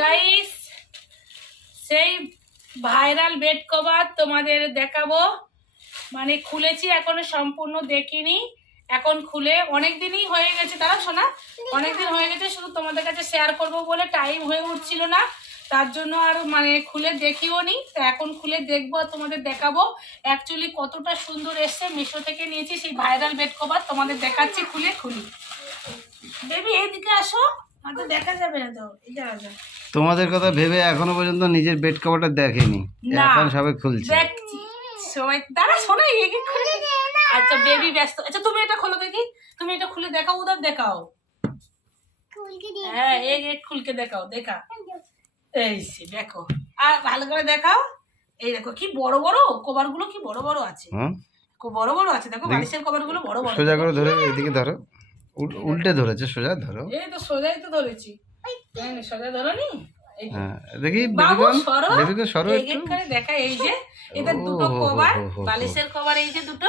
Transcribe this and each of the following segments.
Guys সেই viral bed cover তোমাদের দেখাবো, মানে খুলেছি এখনো সম্পূর্ণ দেখিনি, এখন খুলে অনেক দিনই হয়ে গেছে, তারা শোনা অনেকদিন হয়ে গেছে, শুধু তোমাদের কাছে শেয়ার করবো বলে টাইম হয়ে উঠছিল না, তার জন্য আর মানে খুলে দেখিও নি। তো এখন খুলে দেখবো আর তোমাদের দেখাবো অ্যাকচুয়ালি কতটা সুন্দর এসছে। মিশো থেকে নিয়েছি সেই ভাইরাল বেড কভার, তোমাদের দেখাচ্ছি খুলে। বেবি এইদিকে আসো, তো দেখা যাবে না তো, তোমাদের কথা ভেবে এখনো পর্যন্ত নিজের বেড কভারটা দেখেনি, এখন সবাই খুলছে। দেখছি সবাই, দাঁড়া শোনা এগিয়ে খুলে। আচ্ছা বেবি ব্যস্ত, আচ্ছা তুমি এটা খোলো দেখি, তুমি এটা খুলে দেখাও, উধর দেখাও, হ্যাঁ এক খুলকে দেখাও, দেখা এই সে দেখো, আর ভালো করে দেখাও। এই দেখো কি বড় বড় কভার গুলো, কি বড় বড় আছে, খুব বড় বড় আছে। দেখো বালিশের কভার গুলো বড় বড়। সোজা করে ধরে এদিকে ধরো, উল্টে ধরেছে, সোজা ধরো। এই তো সোজাই তো ধরেছি, সোজা ধরো নি। দেখি বেবিকে সরো একটু দেখা। এই যে এটা দুটো কভার, বালিশের কভার, এই যে দুটো।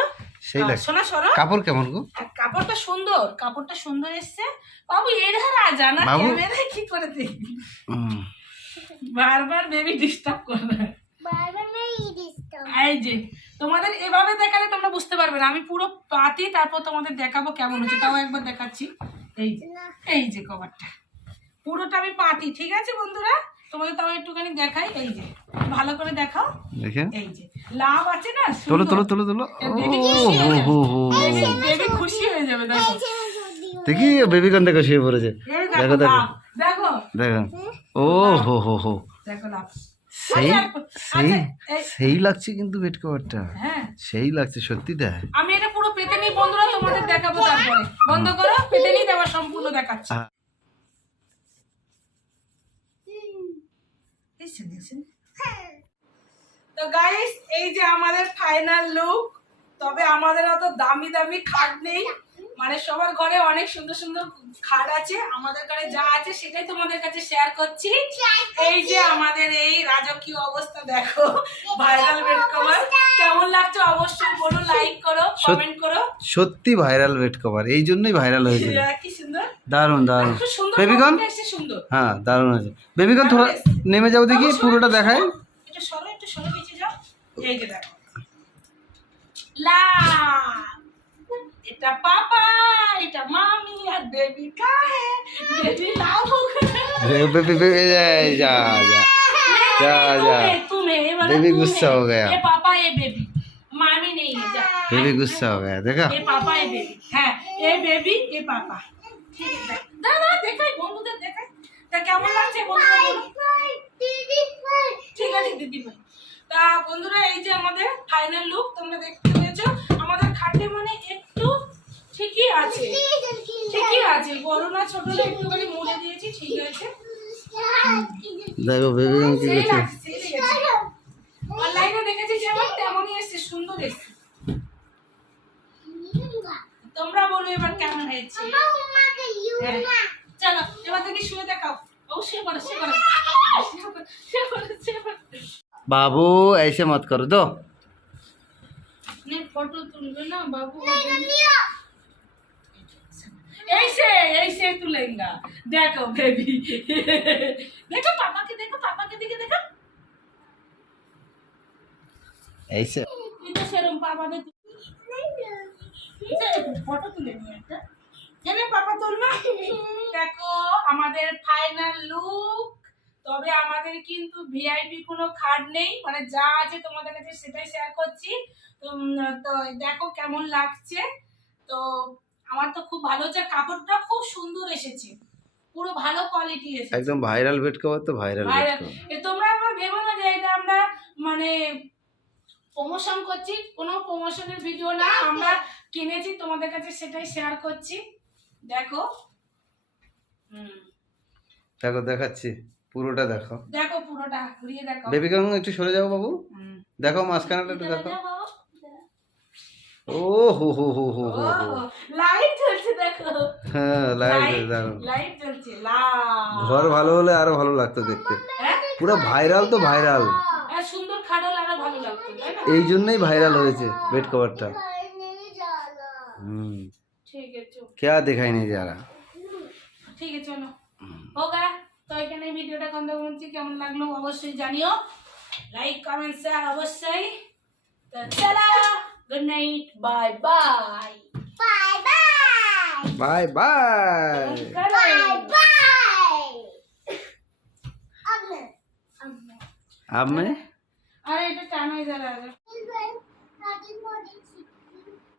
সেই লাগে সোনা সরো। কাপড় কেমন গো? কাপড়টা সুন্দর, কাপড়টা সুন্দর এসছে। বাবু এর হারা না ক্যামেরা কি করে দেখবি, বারবার বেবি ডিস্টার্ব করবে, এই যে তোমাদের এভাবে দেখালে তোমরা বুঝতে পারবে না, আমি পুরো পাতি তারপর তোমাদের দেখাবো কেমন হচ্ছে। তাও একবার দেখাচ্ছি, এই যে কভারটা পুরোটা আমি পাতি, ঠিক আছে বন্ধুরা, তোমাদের তাও একটুখানি দেখাই। এই যে ভালো করে দেখাও, এই যে লাভ আছে না, তোলো তোলো তোলো তোলো, বেবি খুশি হয়ে যাবে। দেখো দেখি বেবি কোন দেখো শুয়ে পড়েছে, দেখো দেখো দেখো দেখো, ও হো হো হো, দেখো লাভ, সেই সেই সেই লাগছে কিন্তু বেড কভারটা, হ্যাঁ সেই লাগছে সত্যি। দেখ আমি এটা পুরো পেতে নিই বন্ধুরা, তোমাদের দেখাবো, তারপরে বন্ধ করো, পেতে নিই, দেওয়া সম্পূর্ণ দেখাচ্ছি। তো গাইস এই যে আমাদের ফাইনাল লুক, তবে আমাদের অত দামি দামি খাট নেই, মানে সবার ঘরে অনেক সুন্দর সুন্দর খাট আছে, আমাদের ঘরে যা আছে সেটাই তোমাদের কাছে শেয়ার করছি। এই যে আমাদের এই রাজকীয় অবস্থা, দেখো ভাইরাল বেড কভার, কেমন লাগছে অবশ্যই বলো, লাইক করো, কমেন্ট করো। সত্যি ভাইরাল বেড কভার, এই জন্যই ভাইরাল হয়েছে। কি সুন্দর, দারুন দারুন বেবিকন, হ্যাঁ দারুন আছে। বেবিকন থোড়া নেমে যাও দেখি, পুরোটা দেখাই। একটু সরো, একটু সরো, পিছিয়ে যাও। এই যে দেখো লা, এটা পাপা, এটা মামি, আর বেবি কা है, बेबी लाभ बेबी जा जा जा जा, बेबी गुस्सा हो गया, ये पापा ये बेबी, मामी नहीं है, जा बेबी गुस्सा हो गया, देखा ये पापा ये बेबी, হ্যাঁ ये बेबी ये पापा, ঠিক আছে দাদা দেখাই, বন্ধুদের দেখাই, তা কেমন লাগছে বন্ধুরা, ঠিক আছে দিদি ভাই। তা বন্ধুরা এই যে আমাদের ফাইনাল লুক তোমরা দেখতে পেয়েছো, আমাদের খাটে মানে একটু ঠিকই আছে, ঠিকই আছে, বড় না ছোট না, একটুখানি মুড়ে দিয়েছি, ঠিক আছে। দেখো বেবি কি করছে, অনলাইনে দেখেছি যেমন তেমনই এসছে, সুন্দর এসছে। তোমরা বলো এবার কেমন হয়েছে। চলো এবার থেকে শুয়ে দেখাও, অবশ্যই করো, সে করো, बाबू ऐसे मत करो, दो फोटो तुलबे ना बाबू, ऐसे ऐसे तुलेगा, देखो बेबी, देखो पापा के दिखे, देखो ऐसे इधर शर्म पापा ने फोटो তুলে নিয়ে একটা কেন পাপা তুলবে। দেখো আমাদের ফাইনাল লুক, তবে আমাদের কিন্তু ভিআইপি কোনো খাট নেই, মানে যা আছে তোমাদের কাছে সেটাই শেয়ার করছি। তো দেখো কেমন লাগছে, তো আমার তো খুব ভালো হচ্ছে, কাপড়টা খুব সুন্দর এসেছে, পুরো ভালো কোয়ালিটি এসেছে, একদম ভাইরাল বেড কভার, তো ভাইরাল বেড কভার। তোমরা আবার ভেবো না যে এটা আমরা মানে প্রমোশন করছি, কোনো প্রমোশনের ভিডিও না, আমরা কিনেছি তোমাদের কাছে সেটাই শেয়ার করছি। দেখো দেখো দেখাচ্ছি, পুরোটা দেখো, দেখো পুরোটা ঘুরিয়ে দেখো। বেবি কাং একটু সরে যাও বাবু, দেখো মাঝখানটা একটু দেখো, ও হো হো হো হো হো, লাইট জ্বলছে দেখো, হ্যাঁ লাইট জ্বলছে, ঘর ভালো হলে আরো ভালো লাগতো দেখতে, পুরো ভাইরাল, তো ভাইরাল, সুন্দর খাড়ল আরো ভালো লাগতো, তাই না, এই জন্যই ভাইরাল হয়েছে বেড কভারটা। ठीक है चलो, क्या दिखाई नहीं जा रहा, ठीक है चलो हो गया। ভিডিওটা খন্দকার কেমন লাগলো অবশ্যই জানিও, লাইক কমেন্ট শেয়ার অবশ্যই। তো চলো, good night, bye bye. Bye bye. अब मैं अरे এটা টান হয়ে যাবে।